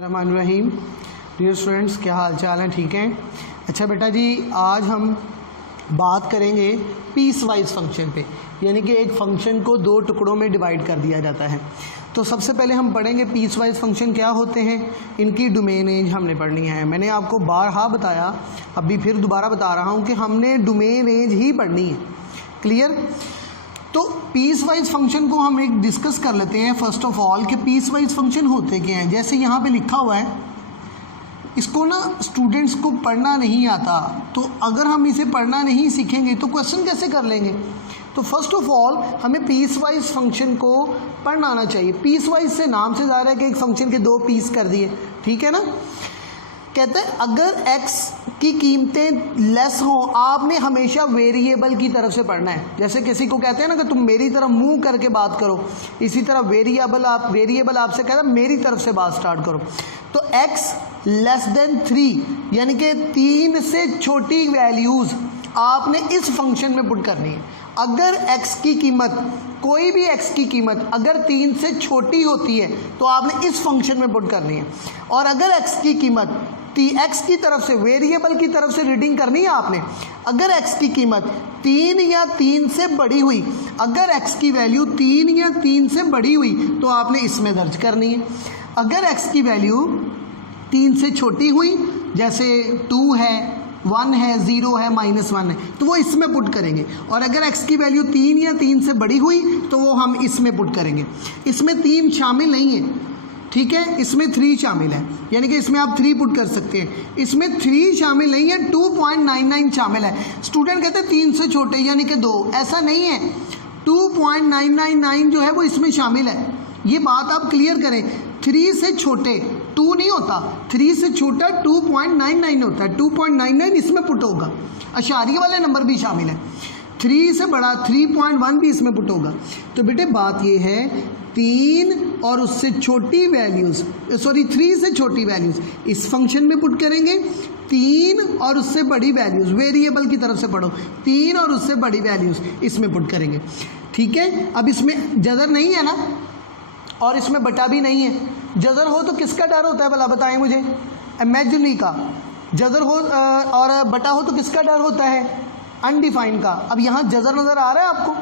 रहमान रहीम। Dear students, क्या हाल चाल है? ठीक हैं? अच्छा बेटा जी, आज हम बात करेंगे पीस वाइज फंक्शन पे, यानी कि एक फंक्शन को दो टुकड़ों में डिवाइड कर दिया जाता है। तो सबसे पहले हम पढ़ेंगे पीस वाइज फंक्शन क्या होते हैं, इनकी डोमेन रेंज हमने पढ़नी है। मैंने आपको बारहा बताया, अभी फिर दोबारा बता रहा हूँ कि हमने डोमेन रेंज ही पढ़नी है। क्लियर? तो पीस वाइज फंक्शन को हम एक डिस्कस कर लेते हैं फर्स्ट ऑफ ऑल कि पीस वाइज फंक्शन होते क्या हैं। जैसे यहाँ पे लिखा हुआ है, इसको ना स्टूडेंट्स को पढ़ना नहीं आता, तो अगर हम इसे पढ़ना नहीं सीखेंगे तो क्वेश्चन कैसे कर लेंगे। तो फर्स्ट ऑफ ऑल हमें पीस वाइज फंक्शन को पढ़ना आना चाहिए। पीस वाइज से नाम से जा रहा है कि एक फंक्शन के दो पीस कर दिए, ठीक है ना। कहते हैं अगर x की कीमतें लेस हों, आपने हमेशा वेरिएबल की तरफ से पढ़ना है। जैसे किसी को कहते हैं ना कि तुम मेरी तरफ मुंह करके बात करो, इसी तरह वेरिएबल आपसे कहता है मेरी तरफ से बात स्टार्ट करो। तो x लेस देन 3 यानी कि 3 से छोटी वैल्यूज़ आपने इस फंक्शन में पुट करनी है। अगर x की कीमत, कोई भी x की कीमत अगर 3 से छोटी होती है तो आपने इस फंक्शन में पुट करनी है। और अगर x की कीमत x की तरफ से, वेरिएबल की तरफ से रीडिंग करनी है आपने। अगर x की कीमत 3 या 3 से बड़ी हुई, अगर x की वैल्यू 3 या 3 से बड़ी हुई तो आपने इसमें दर्ज करनी है। अगर x की वैल्यू 3 से छोटी हुई, जैसे 2 है, 1 है, 0 है, -1 है, तो वो इसमें पुट करेंगे। और अगर x की वैल्यू 3 या 3 से बड़ी हुई तो वो हम इसमें पुट करेंगे। इसमें 3 शामिल नहीं है, ठीक है, इसमें 3 शामिल है, यानी कि इसमें आप 3 पुट कर सकते हैं। इसमें 3 शामिल नहीं है, 2.99 शामिल है। स्टूडेंट कहते हैं 3 से छोटे यानी कि 2, ऐसा नहीं है। 2.999 जो है वो इसमें शामिल है। ये बात आप क्लियर करें। 3 से छोटे 2 नहीं होता, 3 से छोटा 2.99 होता है। 2.99 इसमें पुट होगा। अशारिये वाले नंबर भी शामिल है। 3 से बड़ा 3.1 भी इसमें पुट होगा। तो बेटे बात ये है, 3 और उससे छोटी वैल्यूज़, 3 से छोटी वैल्यूज़ इस फंक्शन में पुट करेंगे। 3 और उससे बड़ी वैल्यूज़, वेरिएबल की तरफ से पढ़ो, 3 और उससे बड़ी वैल्यूज़ इसमें पुट करेंगे, ठीक है। अब इसमें जज़र नहीं है ना, और इसमें बटा भी नहीं है। जज़र हो तो किसका डर होता है भला बताएं मुझे? इमेजिनरी का। जज़र हो और बटा हो तो किसका डर होता है? अनडिफाइंड का। अब यहाँ जज़र नज़र आ रहा है आपको?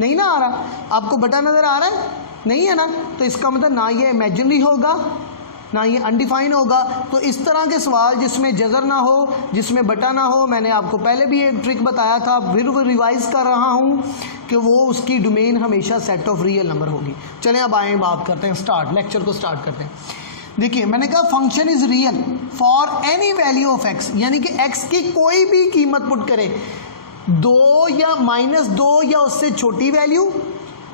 नहीं ना आ रहा। आपको बटा नज़र आ रहा है? नहीं है ना। तो इसका मतलब ना ये इमेजिनरी होगा ना ये अनडिफाइंड होगा। तो इस तरह के सवाल जिसमें जज़र ना हो, जिसमें बटा ना हो, मैंने आपको पहले भी एक ट्रिक बताया था, फिर वो रिवाइज़ कर रहा हूँ कि वो उसकी डोमेन हमेशा सेट ऑफ रियल नंबर होगी। चलें अब आए बात करते हैं, लेक्चर को स्टार्ट करते हैं। देखिए मैंने कहा function is real for any value of x, यानी कि x की कोई भी कीमत पुट करें, 2 या -2 या उससे छोटी वैल्यू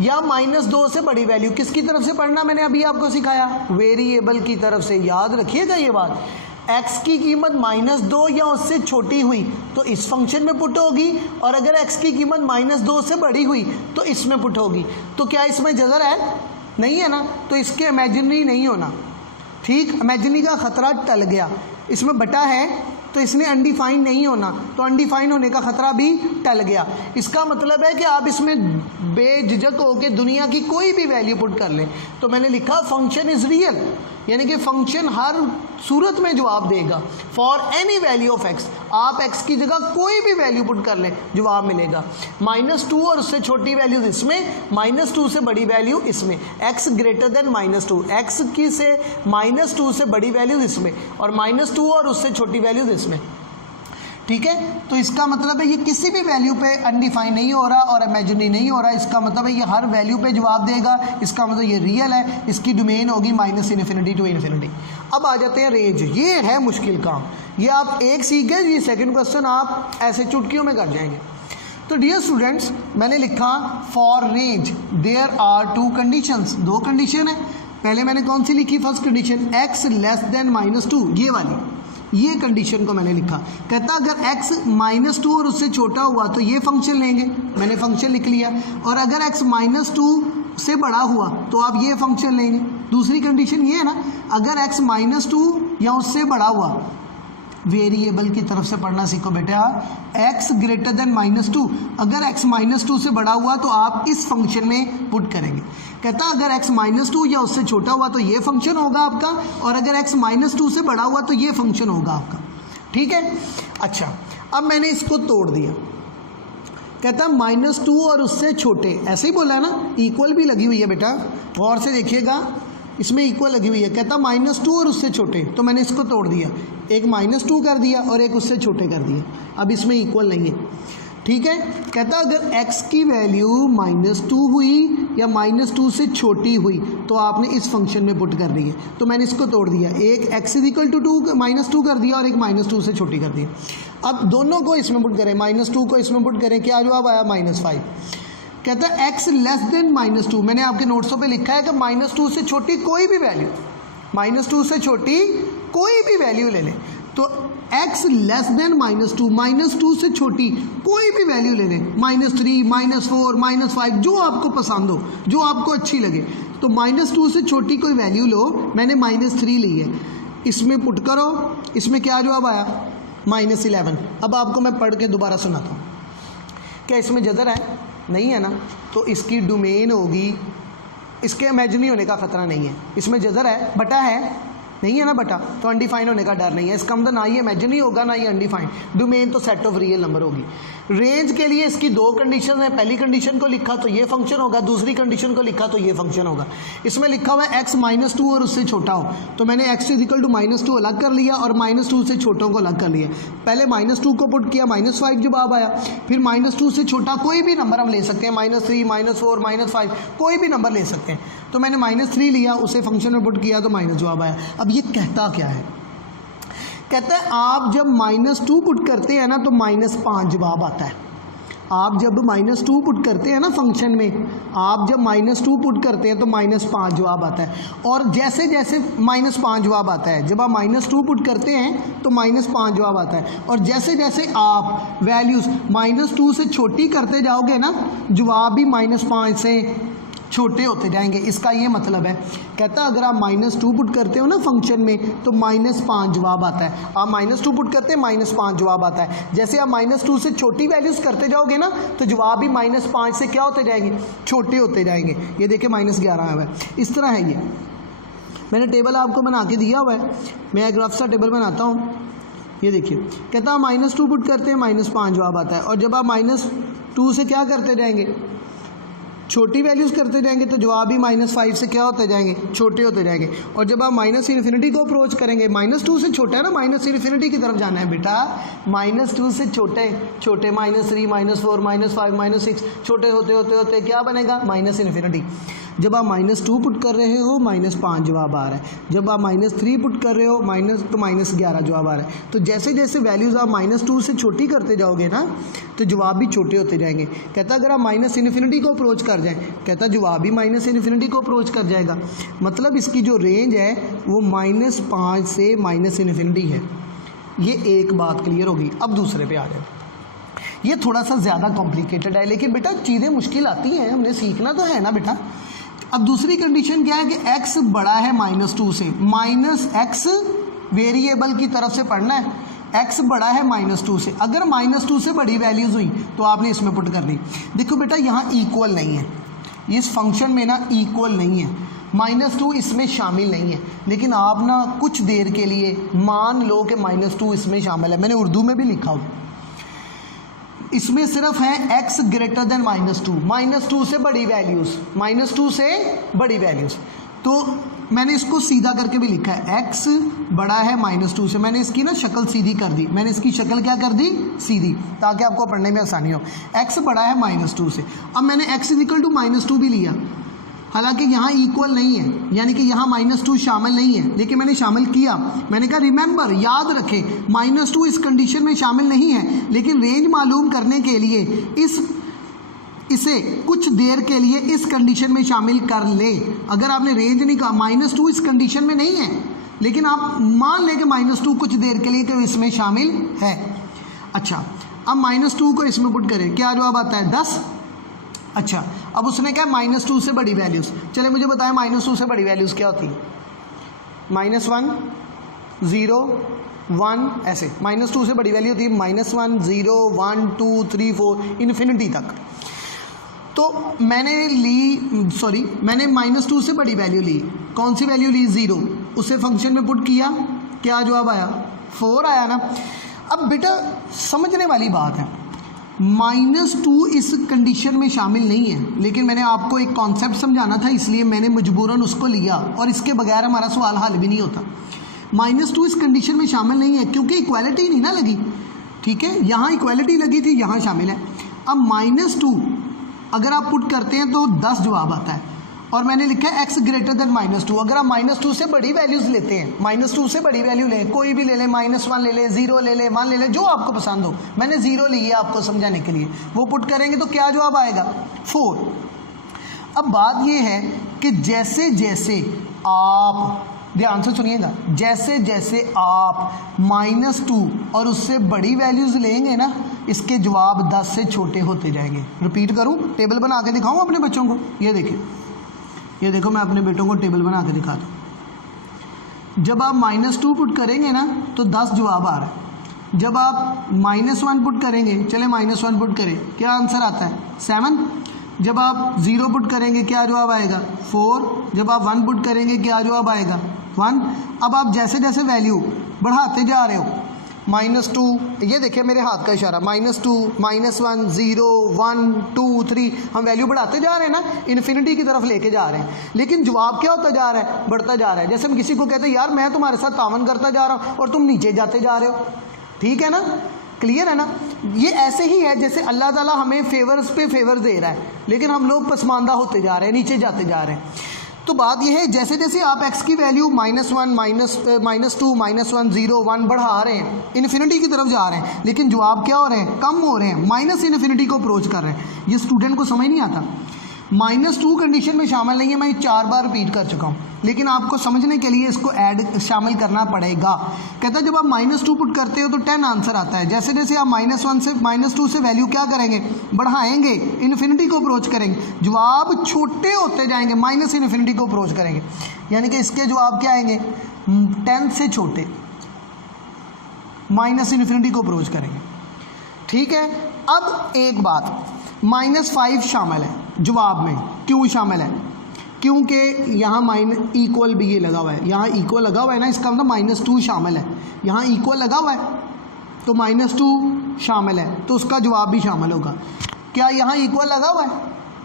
या -2 से बड़ी वैल्यू। किसकी तरफ से पढ़ना मैंने अभी आपको सिखाया? वेरिएबल की तरफ से। याद रखिएगा ये बात। x की कीमत -2 या उससे छोटी हुई तो इस फंक्शन में पुट होगी, और अगर x की कीमत -2 से बड़ी हुई तो इसमें पुट होगी। तो क्या इसमें जज़र है? नहीं है ना। तो इसके इमेजिनरी नहीं होना, ठीक। इमेजिनरी का ख़तरा टल गया। इसमें बटा है तो इसमें अनडिफाइंड नहीं होना, तो अनडिफाइंड होने का ख़तरा भी टल गया। इसका मतलब है कि आप इसमें बेझिझक होकर दुनिया की कोई भी वैल्यू पुट कर लें। तो मैंने लिखा फंक्शन इज़ रियल, यानी कि फंक्शन हर सूरत में जवाब देगा for any value of x। आप x की जगह कोई भी वैल्यू पुट कर लें, जवाब मिलेगा। -2 और उससे छोटी वैल्यूज इसमें, -2 से बड़ी वैल्यू इसमें, x ग्रेटर देन -2, x की से -2 से बड़ी वैल्यूज इसमें, और -2 और उससे छोटी वैल्यूज इसमें, ठीक है। तो इसका मतलब है ये किसी भी वैल्यू पे अनडिफाइंड नहीं हो रहा और इमेजिनरी नहीं हो रहा। इसका मतलब है ये हर वैल्यू पे जवाब देगा। इसका मतलब ये रियल है। इसकी डोमेन होगी -∞ टू ∞। अब आ जाते हैं रेंज। ये है मुश्किल काम। ये आप एक सीख गए, ये सेकंड क्वेश्चन आप ऐसे चुटकियों में कर जाएंगे। तो डियर स्टूडेंट्स, मैंने लिखा for range there are 2 conditions, 2 condition है। पहले मैंने कौन सी लिखी? First condition x less than -2, ये वाली, ये कंडीशन को मैंने लिखा। कहता अगर x -2 और उससे छोटा हुआ तो ये फंक्शन लेंगे, मैंने फंक्शन लिख लिया। और अगर x -2 से बड़ा हुआ तो आप ये फंक्शन लेंगे। दूसरी कंडीशन ये है ना, अगर x -2 या उससे बड़ा हुआ, वेरिएबल की तरफ से पढ़ना सीखो बेटा। x ग्रेटर देन -2, अगर x -2 से बड़ा हुआ तो आप इस फंक्शन में पुट करेंगे। कहता अगर x -2 या उससे छोटा हुआ तो ये फंक्शन होगा आपका, और अगर x -2 से बड़ा हुआ तो ये फंक्शन होगा आपका। ठीक है। अच्छा, अब मैंने इसको तोड़ दिया। कहता है -2 और उससे छोटे, ऐसे ही बोला है ना, इक्वल भी लगी हुई है बेटा, गौर से देखिएगा, इसमें इक्वल लगी हुई है। कहता -2 और उससे छोटे, तो मैंने इसको तोड़ दिया, एक -2 कर दिया और एक उससे छोटे कर दिया। अब इसमें इक्वल नहीं है। ठीक है। कहता अगर x की वैल्यू -2 हुई या -2 से छोटी हुई तो आपने इस फंक्शन में पुट कर दी है। तो मैंने इसको तोड़ दिया, एक x = -2 कर दिया और एक -2 से छोटी कर दी। अब दोनों को इसमें पुट करें, -2 को इसमें पुट करें, क्या जवाब आया? -5। कहता है x लेस देन -2, मैंने आपके नोट्सों पे लिखा है कि -2 से छोटी कोई भी वैल्यू, -2 से छोटी कोई भी वैल्यू ले लें। तो x लेस देन -2 से छोटी कोई भी वैल्यू ले लें, -3, -4, -5, जो आपको पसंद हो, जो आपको अच्छी लगे। तो -2 से छोटी कोई वैल्यू लो, मैंने -3 ली है, इसमें पुट करो, इसमें क्या जवाब आया? -11। अब आपको मैं पढ़ के दोबारा सुनाता हूँ। क्या इसमें जदर है? नहीं है ना, तो इसकी डोमेन होगी, इसके इमेजिनरी होने का खतरा नहीं है। इसमें जदर है, बटा है, नहीं है ना बटा, तो अनडिफाइंड होने का डर नहीं है। इसका मतलब ना ही इमेजिनरी होगा ना ही अनडिफाइंड। डोमेन तो सेट ऑफ रियल नंबर होगी। रेंज के लिए इसकी दो कंडीशन है, पहली कंडीशन को लिखा तो ये फंक्शन होगा, दूसरी कंडीशन को लिखा तो ये फंक्शन होगा। इसमें लिखा हुआ है x -2 और उससे छोटा हो, तो मैंने x = -2 अलग कर लिया और -2 से छोटों को अलग कर लिया। पहले -2 को पुट किया, -5 जवाब आया। फिर -2 से छोटा कोई भी नंबर हम ले सकते हैं, -3, -4, -5, कोई भी नंबर ले सकते हैं। तो मैंने -3 लिया, उसे फंक्शन में पुट किया तो माइनस जवाब आया। अब ये कहता क्या है? कहता है आप जब -2 पुट करते हैं ना तो -5 जवाब आता है। आप जब -2 पुट करते हैं ना फंक्शन में, आप जब -2 पुट करते हैं तो -5 जवाब आता है। और जैसे जैसे -5 जवाब आता है, जब आप -2 पुट करते हैं तो -5 जवाब आता है। और जैसे जैसे आप वैल्यूज़ -2 से छोटी करते जाओगे ना, जवाब भी -5 से छोटे होते जाएंगे। इसका ये मतलब है। कहता अगर आप -2 पुट करते हो ना फंक्शन में तो -5 जवाब आता है। आप -2 पुट करते हैं, -5 जवाब आता है। जैसे आप -2 से छोटी वैल्यूज़ करते जाओगे ना तो जवाब भी -5 से क्या होते जाएंगे? छोटे होते जाएंगे। ये देखिए -11 है। इस तरह है ये। मैंने टेबल आपको बना के दिया हुआ है, मैं एक रफ सा टेबल बनाता हूँ। ये देखिए, कहता आप -2 पुट करते हैं, -5 जवाब आता है। और जब आप -2 से क्या करते जाएंगे? छोटी वैल्यूज़ करते जाएंगे तो जवाब भी -5 से क्या होते जाएंगे? छोटे होते जाएंगे। और जब आप -∞ को अप्रोच करेंगे, -2 से छोटा है ना, -∞ की तरफ जाना है बेटा। -2 से छोटे छोटे, -3, -4, -5, -6, छोटे होते होते होते क्या बनेगा? -∞। जब आप -2 पुट कर रहे हो -5 जवाब आ रहा है। जब आप -3 पुट कर रहे हो तो -11 जवाब आ रहा है। तो जैसे जैसे वैल्यूज़ आप -2 से छोटी करते जाओगे ना तो जवाब भी छोटे होते जाएंगे। कहता अगर आप -∞ को अप्रोच कर जाएं, कहता जवाब भी -∞ को अप्रोच कर जाएगा। मतलब इसकी जो रेंज है वो -5 से -∞ है। ये एक बात क्लियर होगी। अब दूसरे पे आ जाए। ये थोड़ा सा ज़्यादा कॉम्प्लिकेटेड है, लेकिन बेटा चीज़ें मुश्किल आती हैं, हमने सीखना तो है ना बेटा। अब दूसरी कंडीशन क्या है कि x बड़ा है -2 से, -x वेरिएबल की तरफ से पढ़ना है। x बड़ा है -2 से, अगर -2 से बड़ी वैल्यूज़ हुई तो आपने इसमें पुट कर दी। देखो बेटा यहाँ इक्वल नहीं है, इस फंक्शन में ना इक्वल नहीं है, -2 इसमें शामिल नहीं है। लेकिन आप ना कुछ देर के लिए मान लो कि -2 इसमें शामिल है। मैंने उर्दू में भी लिखा हो, इसमें सिर्फ है x ग्रेटर देन -2 से बड़ी वैल्यूज़, -2 से बड़ी वैल्यूज़। तो मैंने इसको सीधा करके भी लिखा है, x बड़ा है -2 से। मैंने इसकी ना शक्ल सीधी कर दी, मैंने इसकी शक्ल क्या कर दी? सीधी, ताकि आपको पढ़ने में आसानी हो। x बड़ा है -2 से। अब मैंने x = -2 भी लिया, हालांकि यहाँ इक्वल नहीं है, यानी कि यहाँ -2 शामिल नहीं है, लेकिन मैंने शामिल किया। मैंने कहा रिमेंबर, याद रखें, -2 इस कंडीशन में शामिल नहीं है, लेकिन रेंज मालूम करने के लिए इसे कुछ देर के लिए इस कंडीशन में शामिल कर ले। अगर आपने रेंज नहीं कहा, -2 इस कंडीशन में नहीं है, लेकिन आप मान लें कि -2 कुछ देर के लिए कि इसमें शामिल है। अच्छा, अब -2 को इसमें पुट करें, क्या जवाब आता है? 10। अच्छा, अब उसने कहा -2 से बड़ी वैल्यूज़। चले मुझे बताएं -2 से बड़ी वैल्यूज़ क्या होती है? -1, 0 1 ऐसे, -2 से बड़ी वैल्यू होती है -1 0 1 2 3 4 इन्फिनिटी तक। तो मैंने -2 से बड़ी वैल्यू ली, कौन सी वैल्यू ली 0, उसे फंक्शन में पुट किया, क्या जवाब आया 4 आया ना। अब बेटा समझने वाली बात है, -2 इस कंडीशन में शामिल नहीं है, लेकिन मैंने आपको एक कॉन्सेप्ट समझाना था इसलिए मैंने मजबूरन उसको लिया, और इसके बगैर हमारा सवाल हल भी नहीं होता। -2 इस कंडीशन में शामिल नहीं है क्योंकि इक्वालिटी नहीं ना लगी, ठीक है, यहाँ इक्वालिटी लगी थी, यहाँ शामिल है। अब -2 अगर आप पुट करते हैं तो 10 जवाब आता है, और मैंने लिखा है x ग्रेटर देन -2। अगर आप -2 से बड़ी वैल्यूज लेते हैं, -2 से बड़ी वैल्यू लें, कोई भी ले लें, -1 ले लें, 0 ले लें, 1 ले लें, जो आपको पसंद हो, मैंने 0 ली है आपको समझाने के लिए, वो पुट करेंगे तो क्या जवाब आएगा 4। अब बात ये है कि जैसे जैसे आप, ध्यान से सुनिएगा, जैसे जैसे आप -2 और उससे बड़ी वैल्यूज लेंगे ना, इसके जवाब 10 से छोटे होते जाएंगे। रिपीट करूं, टेबल बना के दिखाऊं अपने बच्चों को, ये देखिए, ये देखो मैं अपने बेटों को टेबल बना के दिखाता हूँ। जब आप -2 पुट करेंगे ना तो 10 जवाब आ रहा है। जब आप -1 पुट करेंगे, चले -1 पुट करें, क्या आंसर आता है 7। जब आप 0 पुट करेंगे क्या जवाब आएगा 4। जब आप 1 पुट करेंगे क्या जवाब आएगा 1। अब आप जैसे जैसे वैल्यू बढ़ाते जा रहे हो, -2, ये देखिए मेरे हाथ का इशारा, -2 -1 0 1 2 3, हम वैल्यू बढ़ाते जा रहे हैं ना, इन्फिनिटी की तरफ लेके जा रहे हैं, लेकिन जवाब क्या होता जा रहा है, बढ़ता जा रहा है। जैसे हम किसी को कहते हैं यार मैं तुम्हारे साथ तावन करता जा रहा हूँ और तुम नीचे जाते जा रहे हो, ठीक है ना, क्लियर है ना। ये ऐसे ही है जैसे अल्लाह ताला हमें फेवर्स पे फेवर दे रहा है, लेकिन हम लोग पसमानदा होते जा रहे हैं, नीचे जाते जा रहे हैं। तो बात यह है जैसे जैसे आप x की वैल्यू -1 -2 -1 0 1 बढ़ा रहे हैं, इन्फिनिटी की तरफ जा रहे हैं, लेकिन जवाब क्या हो रहे हैं, कम हो रहे हैं, माइनस इन्फिनिटी को अप्रोच कर रहे हैं। ये स्टूडेंट को समझ नहीं आता। -2 कंडीशन में शामिल नहीं है, मैं 4 बार रिपीट कर चुका हूँ, लेकिन आपको समझने के लिए इसको ऐड शामिल करना पड़ेगा। कहता है जब आप -2 पुट करते हो तो 10 आंसर आता है। जैसे जैसे आप -1 से -2 से वैल्यू क्या करेंगे, बढ़ाएंगे, इन्फिनिटी को अप्रोच करेंगे, जवाब छोटे होते जाएंगे, माइनस इन्फिनिटी को अप्रोच करेंगे, यानी कि इसके जवाब क्या आएंगे 10 से छोटे, माइनस इन्फिनिटी को अप्रोच करेंगे, ठीक है। अब एक बात, -5 शामिल है जवाब में, क्यों शामिल है, क्योंकि यहाँ माइनस इक्वल भी ये लगा हुआ है, यहाँ इक्वल लगा हुआ है ना, इसका मतलब -2 शामिल है, यहाँ इक्वल लगा हुआ है तो -2 शामिल है, तो उसका जवाब भी शामिल होगा। क्या यहाँ इक्वल लगा हुआ है,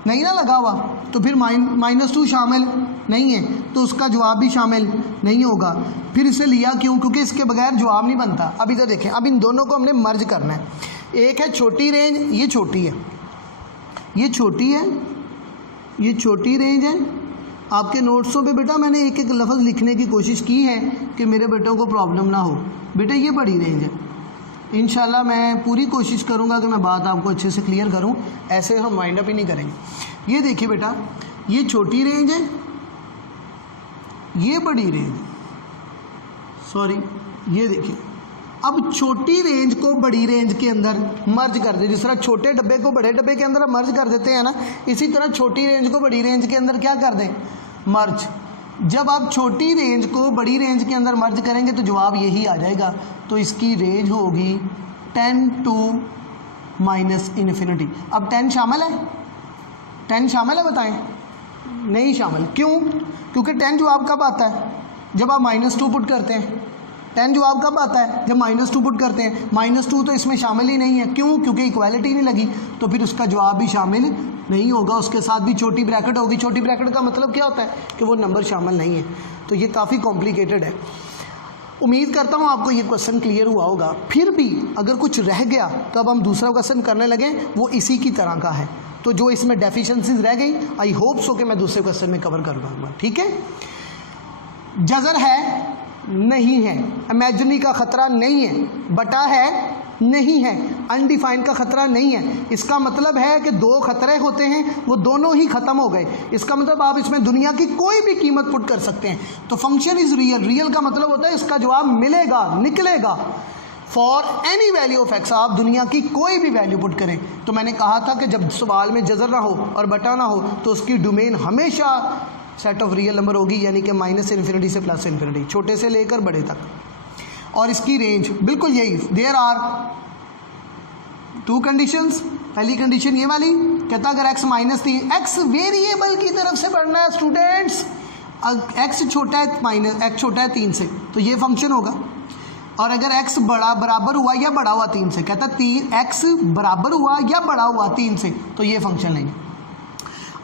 नहीं ना लगा हुआ, तो फिर -2 शामिल नहीं है तो उसका जवाब भी शामिल नहीं होगा। फिर इसे लिया क्यों, क्योंकि इसके बगैर जवाब नहीं बनता। अब इधर देखें, अब इन दोनों को हमने मर्ज करना है। एक है छोटी रेंज, ये छोटी है, ये छोटी है, ये छोटी रेंज है। आपके नोट्सों पे बेटा मैंने एक एक लफ्ज़ लिखने की कोशिश की है कि मेरे बेटों को प्रॉब्लम ना हो। बेटा ये बड़ी रेंज है, इंशाल्लाह मैं पूरी कोशिश करूँगा कि मैं बात आपको अच्छे से क्लियर करूँ, ऐसे हम वाइंड अप ही नहीं करेंगे। ये देखिए बेटा, ये छोटी रेंज है, ये बड़ी रेंज, सॉरी ये देखिए। अब छोटी रेंज को बड़ी रेंज के अंदर मर्ज कर दे, जिस तरह छोटे डब्बे को बड़े डब्बे के अंदर मर्ज कर देते हैं ना, इसी तरह छोटी रेंज को बड़ी रेंज के अंदर क्या कर दें, मर्ज। जब आप छोटी रेंज को बड़ी रेंज के अंदर मर्ज करेंगे तो जवाब यही आ जाएगा। तो इसकी रेंज होगी 10 to -इन्फिनिटी। अब 10 शामिल है, 10 शामिल है, बताएं, नहीं शामिल। क्यों, क्योंकि 10 जवाब कब आता है, जब आप -2 पुट करते हैं। 10 जवाब कब आता है, जब -2 पुट करते हैं। -2 तो इसमें शामिल ही नहीं है, क्यों, क्योंकि इक्वालिटी नहीं लगी, तो फिर उसका जवाब भी शामिल नहीं होगा, उसके साथ भी छोटी ब्रैकेट होगी। छोटी ब्रैकेट का मतलब क्या होता है कि वो नंबर शामिल नहीं है। तो ये काफ़ी कॉम्प्लिकेटेड है। उम्मीद करता हूँ आपको ये क्वेश्चन क्लियर हुआ होगा। फिर भी अगर कुछ रह गया तो अब हम दूसरा क्वेश्चन करने लगे, वो इसी की तरह का है। तो जो इसमें डेफिशिएंसीज रह गई, आई होप सो कि मैं दूसरे क्वेश्चन में कवर कर पाऊंगा, ठीक है। जजर है, नहीं है। इमेजिनरी का खतरा नहीं है। बटा है, नहीं है। अनडिफाइंड का खतरा नहीं है। इसका मतलब है कि 2 खतरे होते हैं, वो दोनों ही खत्म हो गए। इसका मतलब आप इसमें दुनिया की कोई भी कीमत पुट कर सकते हैं। तो फंक्शन इज रियल। रियल का मतलब होता है इसका जवाब मिलेगा, निकलेगा। For any value of x, आप दुनिया की कोई भी वैल्यू पुट करें। तो मैंने कहा था कि जब सवाल में जजर ना हो और बटा ना हो तो उसकी डोमेन हमेशा सेट ऑफ रियल नंबर होगी, यानी कि -इन्फिनिटी से +इन्फिनिटी, छोटे से लेकर बड़े तक। और इसकी रेंज बिल्कुल यही। There are two conditions. पहली कंडीशन ये वाली, कहता अगर x -3, x वेरिएबल की तरफ से बढ़ना है स्टूडेंट्स, x छोटा है x छोटा है 3 से तो ये फंक्शन होगा। और अगर x बराबर हुआ या बड़ा हुआ 3 से, कहता 3x बराबर हुआ या बड़ा हुआ 3 से तो ये फंक्शन लेंगे।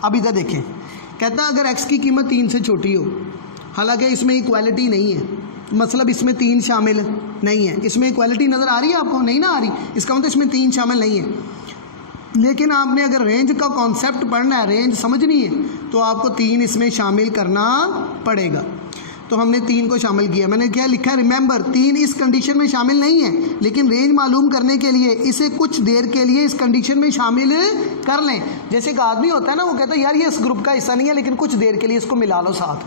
अब इधर देखें, कहता अगर x की कीमत 3 से छोटी हो, हालांकि इसमें इक्वालिटी नहीं है, मतलब इसमें 3 शामिल नहीं है। इसमें इक्वालिटी नज़र आ रही है आपको? नहीं ना आ रही, इसका मतलब इसमें 3 शामिल नहीं है। लेकिन आपने अगर रेंज का कॉन्सेप्ट पढ़ना है, रेंज समझनी है, तो आपको 3 इसमें शामिल करना पड़ेगा। तो हमने 3 को शामिल किया। मैंने क्या लिखा है, रिमेंबर 3 इस कंडीशन में शामिल नहीं है, लेकिन रेंज मालूम करने के लिए इसे कुछ देर के लिए इस कंडीशन में शामिल कर लें। जैसे एक आदमी होता है ना, वो कहता है यार ये इस ग्रुप का हिस्सा नहीं है, लेकिन कुछ देर के लिए इसको मिला लो साथ,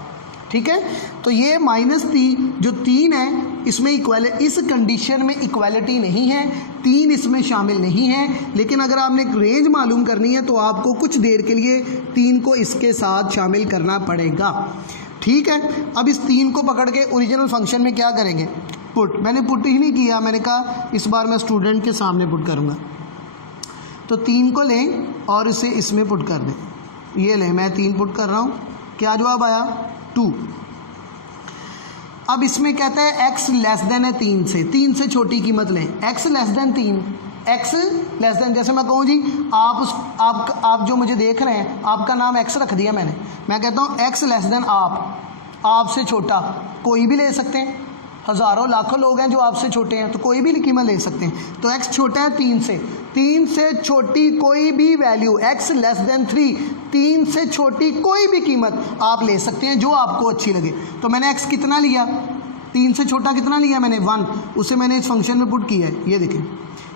ठीक है। तो ये -3 जो 3 है, इसमें इस कंडीशन में इक्वालिटी नहीं है, 3 इसमें शामिल नहीं है। लेकिन अगर आपने एक रेंज मालूम करनी है तो आपको कुछ देर के लिए 3 को इसके साथ शामिल करना पड़ेगा, ठीक है। अब इस 3 को पकड़ के ओरिजिनल फंक्शन में क्या करेंगे, पुट। मैंने पुट ही नहीं किया, मैंने कहा इस बार मैं स्टूडेंट के सामने पुट करूँगा। तो 3 को लें और इसे इसमें पुट कर दें। ये लें, मैं 3 पुट कर रहा हूँ, क्या जवाब आया 2। अब इसमें कहता है x लेस देन है 3 से छोटी कीमत लें। x less then 3, x less then, जैसे मैं कहूँ जी आप जो मुझे देख रहे हैं, आपका नाम x रख दिया मैंने, मैं कहता हूँ x लेस देन आपसे छोटा, कोई भी ले सकते हैं, हज़ारों लाखों लोग हैं जो आपसे छोटे हैं, तो कोई भी कीमत ले सकते हैं। तो x छोटा है 3 से छोटी कोई भी वैल्यू, x लेस देन 3 से छोटी कोई भी कीमत आप ले सकते हैं जो आपको अच्छी लगे। तो मैंने x कितना लिया, 3 से छोटा कितना लिया मैंने 1, उसे मैंने इस फंक्शन में पुट किया है। ये देखें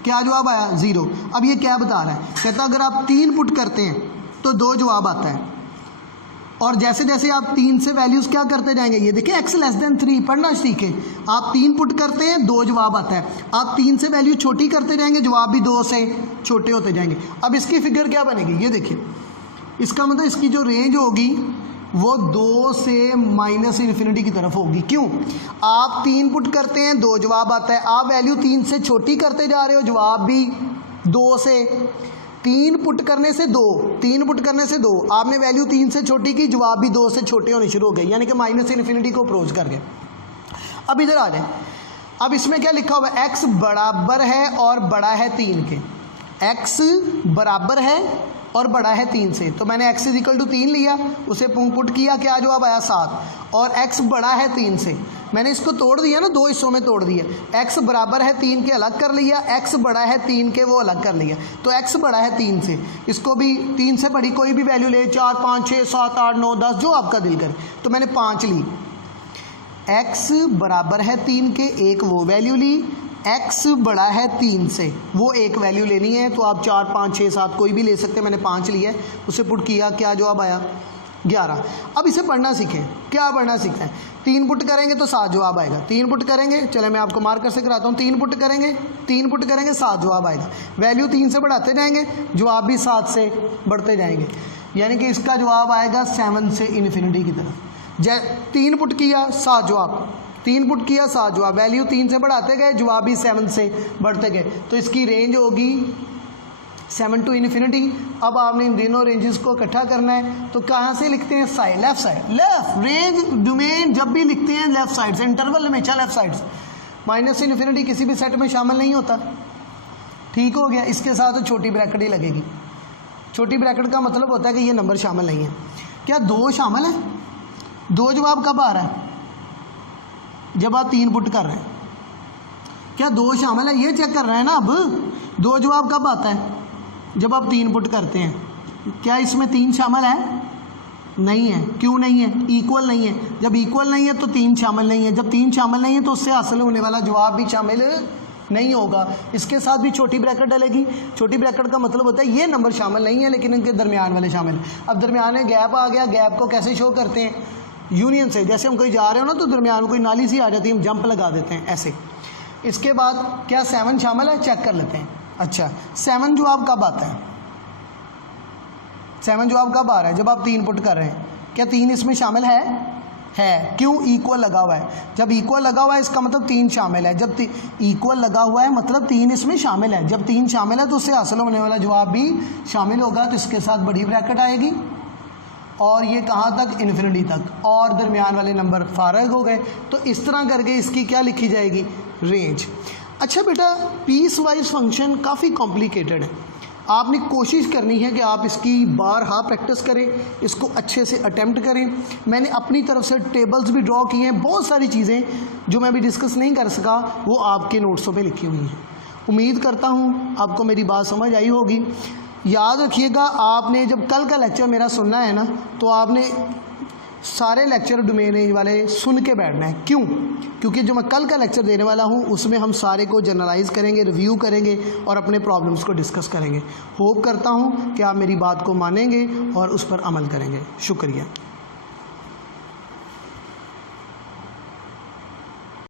क्या जवाब आया 0। अब ये क्या बता रहा है, कहता अगर आप 3 पुट करते हैं तो 2 जवाब आता है, और जैसे जैसे आप 3 से वैल्यूज़ क्या करते जाएंगे, ये देखिए x लेस देन 3 पढ़ना सीखें। आप 3 पुट करते हैं 2 जवाब आता है, आप 3 से वैल्यू छोटी करते जाएंगे, जवाब भी 2 से छोटे होते जाएंगे। अब इसकी फिगर क्या बनेगी, ये देखिए, इसका मतलब इसकी जो रेंज होगी वो 2 से -∞ की तरफ होगी। क्यों, आप 3 पुट करते हैं 2 जवाब आता है, आप वैल्यू 3 से छोटी करते जा रहे हो, जवाब भी 2 से, 3 पुट करने से 2 आपने वैल्यू 3 से छोटी की, जवाब भी 2 से छोटे होने शुरू हो गए, यानी कि -∞ को अप्रोच कर गए। अब इधर आ जाए, अब इसमें क्या लिखा हुआ है, x बराबर है और बड़ा है 3 के, x बराबर है और बड़ा है 3 से। तो मैंने x = 3 लिया, उसे पुट किया, क्या जवाब आया 7। और x बड़ा है 3 से, मैंने इसको तोड़ दिया ना, 2 हिस्सों में तोड़ दिया, x बराबर है 3 के अलग कर लिया, x बड़ा है 3 के वो अलग कर लिया। तो x बड़ा है 3 से, इसको भी 3 से बड़ी कोई भी वैल्यू ले, 4 5 6 7 8 9 10 जो आपका दिल करे। तो मैंने 5 ली, x बराबर है 3 के एक वो वैल्यू ली, x बड़ा है 3 से वो एक वैल्यू लेनी है, तो आप 4 5 6 7 कोई भी ले सकते हैं, मैंने 5 लिया, उसे पुट किया, क्या जवाब आया 11। अब इसे पढ़ना सीखें, क्या पढ़ना सीखना है, 3 पुट करेंगे तो 7 जवाब आएगा, 3 पुट करेंगे, चले मैं आपको मार्कर से कराता हूँ, 3 पुट करेंगे 7 जवाब आएगा, वैल्यू 3 से बढ़ाते जाएंगे, जवाब भी 7 से बढ़ते जाएंगे, यानी कि इसका जवाब आएगा 7 से ∞ की तरफ। 3 पुट किया 7 जवाब, 3 पुट किया 7 जवाब, वैल्यू 3 से बढ़ाते गए, जवाब भी 7 से बढ़ते गए, तो इसकी रेंज होगी 7 to ∞। अब आपने इन दोनों रेंजेस को इकट्ठा करना है, तो कहाँ से लिखते हैं, side, left side, left range domain जब भी लिखते हैं लेफ्ट साइड से, इंटरवल हमेशा लेफ्ट साइड से, -∞ किसी भी सेट में शामिल नहीं होता, ठीक हो गया। इसके साथ तो छोटी ब्रैकेट ही लगेगी, छोटी ब्रैकेट का मतलब होता है कि ये नंबर शामिल नहीं है। क्या 2 शामिल है, 2 जवाब कब आ रहा है, जब आप 3 पुट कर रहे हैं, क्या 2 शामिल है, ये चेक कर रहे हैं ना। अब 2 जवाब कब आता है, जब आप 3 पुट करते हैं। क्या इसमें 3 शामिल है, नहीं है, क्यों नहीं है, इक्वल नहीं है, जब इक्वल नहीं है तो 3 शामिल नहीं है, जब 3 शामिल नहीं है तो उससे हासिल होने वाला जवाब भी शामिल नहीं होगा। इसके साथ भी छोटी ब्रैकेट डलेगी, छोटी ब्रैकेट का मतलब होता है ये नंबर शामिल नहीं है लेकिन इनके दरमियान वाले शामिल हैं। अब दरमियान में गैप आ गया, गैप को कैसे शो करते हैं, यूनियन से, जैसे हम कहीं जा रहे हो ना तो दरमियान में कोई नाली सी आ जाती है, हम जंप लगा देते हैं ऐसे। इसके बाद क्या 7 शामिल है, चेक कर लेते हैं। अच्छा 7 जवाब कब आता है, 7 जवाब कब आ रहा है, जब आप 3 पुट कर रहे हैं। क्या 3 इसमें शामिल है, क्यों? इक्वल लगा हुआ है। जब इक्वल लगा हुआ है इसका मतलब 3 शामिल है। जब इक्वल लगा हुआ है मतलब 3 इसमें शामिल है। जब 3 शामिल है तो उससे हासिल होने वाला जवाब भी शामिल होगा, तो इसके साथ बड़ी ब्रैकेट आएगी और ये कहाँ तक? इन्फिनिटी तक, और दरमियान वाले नंबर फारग हो गए। तो इस तरह करके इसकी क्या लिखी जाएगी? रेंज। अच्छा बेटा, पीस वाइज फंक्शन काफ़ी कॉम्प्लिकेटेड है। आपने कोशिश करनी है कि आप इसकी बारहा प्रैक्टिस करें, इसको अच्छे से अटेम्प्ट करें। मैंने अपनी तरफ से टेबल्स भी ड्रॉ किए हैं, बहुत सारी चीज़ें जो मैं अभी डिस्कस नहीं कर सका वो आपके नोट्सों पे लिखी हुई हैं। उम्मीद करता हूँ आपको मेरी बात समझ आई होगी। याद रखिएगा, आपने जब कल का लेक्चर मेरा सुनना है ना, तो आपने सारे लेक्चर डोमेन रेंज वाले सुन के बैठना है। क्यों? क्योंकि जो मैं कल का लेक्चर देने वाला हूँ उसमें हम सारे को जनरलाइज करेंगे, रिव्यू करेंगे और अपने प्रॉब्लम्स को डिस्कस करेंगे। होप करता हूँ कि आप मेरी बात को मानेंगे और उस पर अमल करेंगे। शुक्रिया।